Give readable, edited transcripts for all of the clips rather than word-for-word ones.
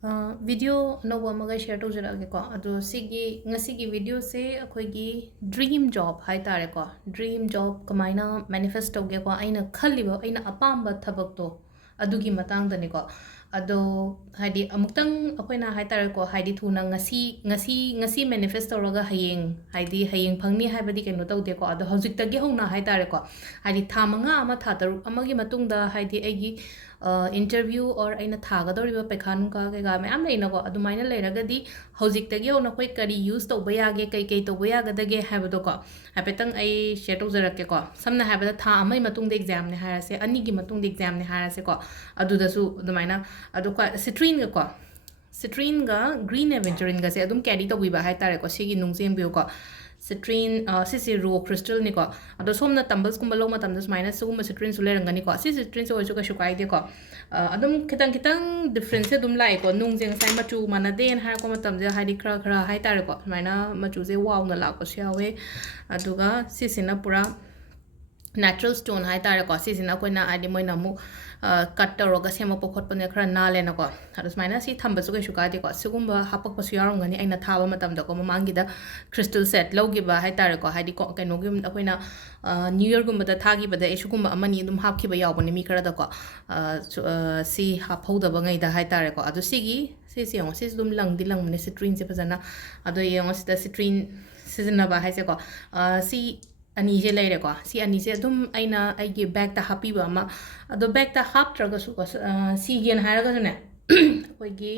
Video no wamaga share to jara ko ado sigi ngasigi video se akoigi dream job hai tare ko dream job kamaina manifesto ge ko aina khalliba aina apamba thabak to adugi matang dani ko ado haidi amuktang akoina hai tare ko haidi thuna ngasi manifesto roga hayeng phangni haibadi keno tawde ko ado hojik tagi hona hai tare ko haidi thamanga ama thataru amagi matungda haidi egi interview or aina thagadoriba pekhanu ka ke ga mayam leina ko adumaina leiragadi hojik ona koi kari use to bayage kai to bayaga dage habado ko hapetang ai share to jarake ko samna habada tha amai matung de exam ne harase ani gi matung de exam ne harase ko aduda su adumaina adu ko citrine ga green aventurine ga se adum carry to biba hai tare ko sigi nungjem bio ko citrine sisi raw crystal ni ko ado somna tumbles kumba lo matam das minus suguma citrine su lerangani ko si citrine so ka shukai de ko adum kitang difference dum lai ko nungjeng sai machu mana den ha ko matam je haidi khra hai tare ko maina machu je wow na la ko syawe aduga sisi na pura natural stone hai tare ko si sina ko na adi moi namu cut toroga sema pokhot pane khra na le na ko harus maina si thamba su ke shuka de ko sugumba hapak pasu yarong ngani aina thaba matam da ko mamangi da crystal set logi ba hai tare ko haidi ko keno gi akoina new year gumba da thagi ba da esugumba amani dum hap ki ba yaw bani mi khra da ko si hap hoda ba ngai da hai tare ko adu sigi si yong si dum lang di lang ne citrine se phajana adu yong si da citrine season ba hai se ko si ani je leire ko si ani se dum aina ai ge bag ta happy ba ma ado bag ta hap traga su ko si gen hara ga ne koi ge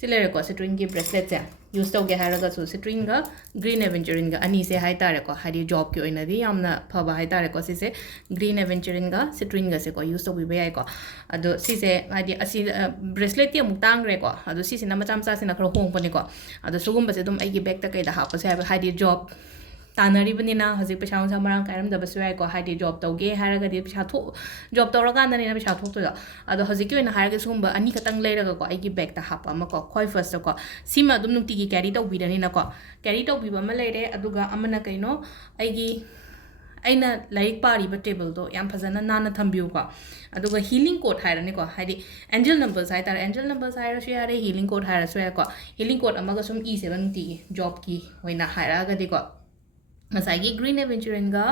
si leire ko citrine ge bracelet se use to ge hara ga su citrine ga green aventurine ga ani se hai tare ko hari job ki oina di amna phaba hai tare ko si se green aventurine ga citrine ga se ko use to bi ba ai ko ado si se hadi asi bracelet ti amuk tang re ko ado si se na macham sa se na khro hong pone ko ado sugum ba se dum ai ge bag ta kai da hap se hadi job तानरी बनिना हजिक पैसा उनसा मरांग कायरम दबस याय को हाइदि job तौगे हारगदि पैसा थो job तौरकांदनि ना पैसा थोक्तो अदो हजिक की ओइना हारगे सुगुंबा अनि खतंग लेरगा को आइगी बैग ता हाप अमा को खोय फर्स्ट को सिमा दुम नुक्ति की कैरी तौबिरनि ना को कैरी तौबिबा मा लेरे अदुगा अमना कइनो आइगी aina laik pari ba table do yam phajana nana thambiu ko aduga healing code hairani ko haidi angel numbers hai tar angel numbers haira su yare healing code haira su ya ko healing code amaga sum e7 ti job ki hoina haira ga di ko masai green aventurine ga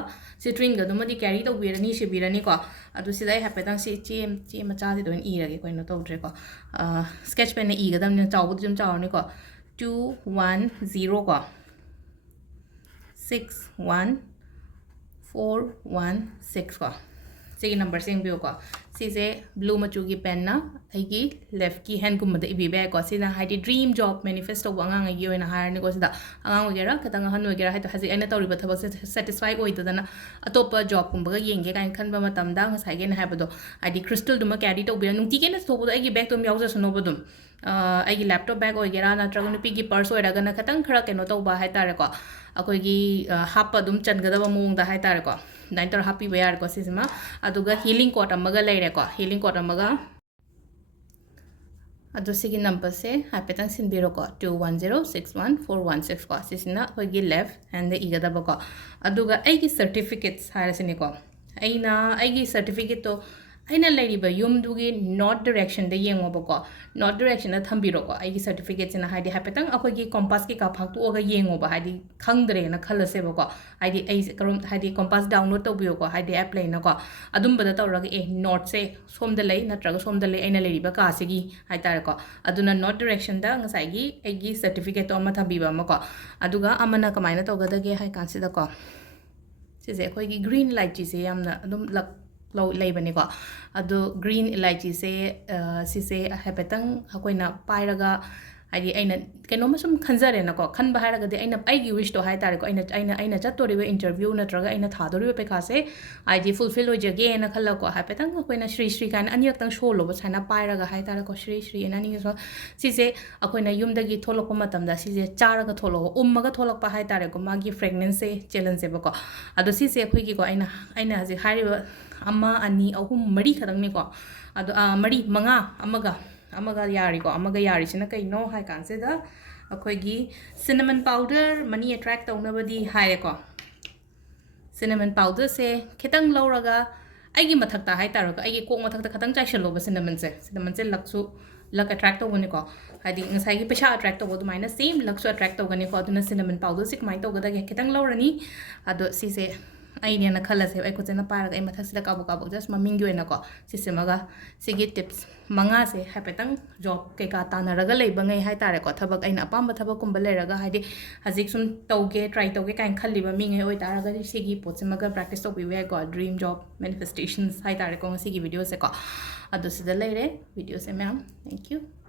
citrine ga dumadi carry to birani she birani ko adu sidai hapetang si chi macha di don e rage ko no to dre ko sketch pen e ga dam ne chaw bu jum chaw ni ko 210 ko 61416 ko sigi number sing bio ko si se blue machu gi pen na aigi left ki hand kum da ibi ba ko si na haidi dream job manifesto wa ngang gi oina har ni ko sida angang ogera katang han ogera haito haji aina tawri ba thabak se satisfy oi to dana atopa job kum ba yenge kan khan ba matam da ngasai gen ha ba do haidi crystal duma carry to bi nung ti gen so bo aigi bag to yaw ja sono bodum aigi laptop bag ogera na traga nupi gi purse oira ga na katang khara keno to ba hai tare ko अखोगी हाप अदुम चनगदब मोंगदा हाय तारे को nighter happy बयार को सिसमा अदुगा healing coat अमगा लेरे को healing coat अमगा अदु सिगी number से हापेतन सिनबिरो को 21061416 को सिसना अखोगी लेफ्ट हैंड दे इगदब को अदुगा एगी सर्टिफिकेट्स हारसिनी को एना एगी सर्टिफिकेट तो aina lairiba yum dugi north direction de yengoba ko north direction da thambiro ko ai certificate na haidi hapetang akoi gi compass ki ka phak tu ga yengoba haidi khangdre na khalase ba ko haidi ai karom haidi compass download to biyo ko haidi apply na ko adum bada tawraga north se som da lai natraga som da lai aina lairiba ka se gi hai tar ko aduna north direction da ngasai gi ai gi certificate to ma thambiba ma ko aduga amana kamaina to ga da ge hai kan se da ko se je akoi gi green light ji se yamna adum lak लो लेबने को अदो green इलायची से सिसे हैपेतंग हकोइना पाइरगा आइदि आइना केनोम सम खंजरे नको खन बहारगदि आइना आइगी wish तो हाय तारे को आइना चतोरिबे इंटरव्यू नत्रगा आइना थादोरिबे पेखा से आइदि फुलफिल होजगे न खल्ला को हैपेतंग हकोइना श्री कान अनियक्तंग शोलो बसाना पाइरगा हाय तारे को श्री एनानी सो सिसे अकोइना युमदगी थोलको मतमदा सिसे चारगा थोलो उम्मगा थोलकपा हाय तारे को मागी फ्रेगनेंस से चैलेंज से बको अदो सिसे अखोइगी को आइना हजि हारिबा अम्मा अनि अहुम मरी खदंगनी को अदो मरी मंगा अमगा यारी को अमगा यारी सिना कइनो हाय कांसे दा अखोइगी सिनेमन पाउडर मनी अट्रैक्ट तौनबदी हाय को सिनेमन पाउडर से खितंग लौरगा आइगी मथकता हाय तारगा आइगी कोक मथकता खतंग चाइशलोब सिनेमन से लक्सु luck attract tawgani ko hadi ngasai gi pesha attract tawbo dumaina same luck so attract tawgani ko aduna cinnamon powder sik mai tawgada ge kitang lawrani ado si se aine na khala se ai ko chena paraga ai mathak sida kabu kabu just maming gi na ko sisemaga sigi tips manga se hapetang job ke ka tanaraga leiba ngai hai tare ko thabak aina apamba thabak kumba leraga hadi hajik sun tauge try tauge kain khalliba mi ngai oi taraga sigi potsemaga practice to we go dream job manifestations hai tare ko sigi video se ko ado sida leire video se ma'am thank you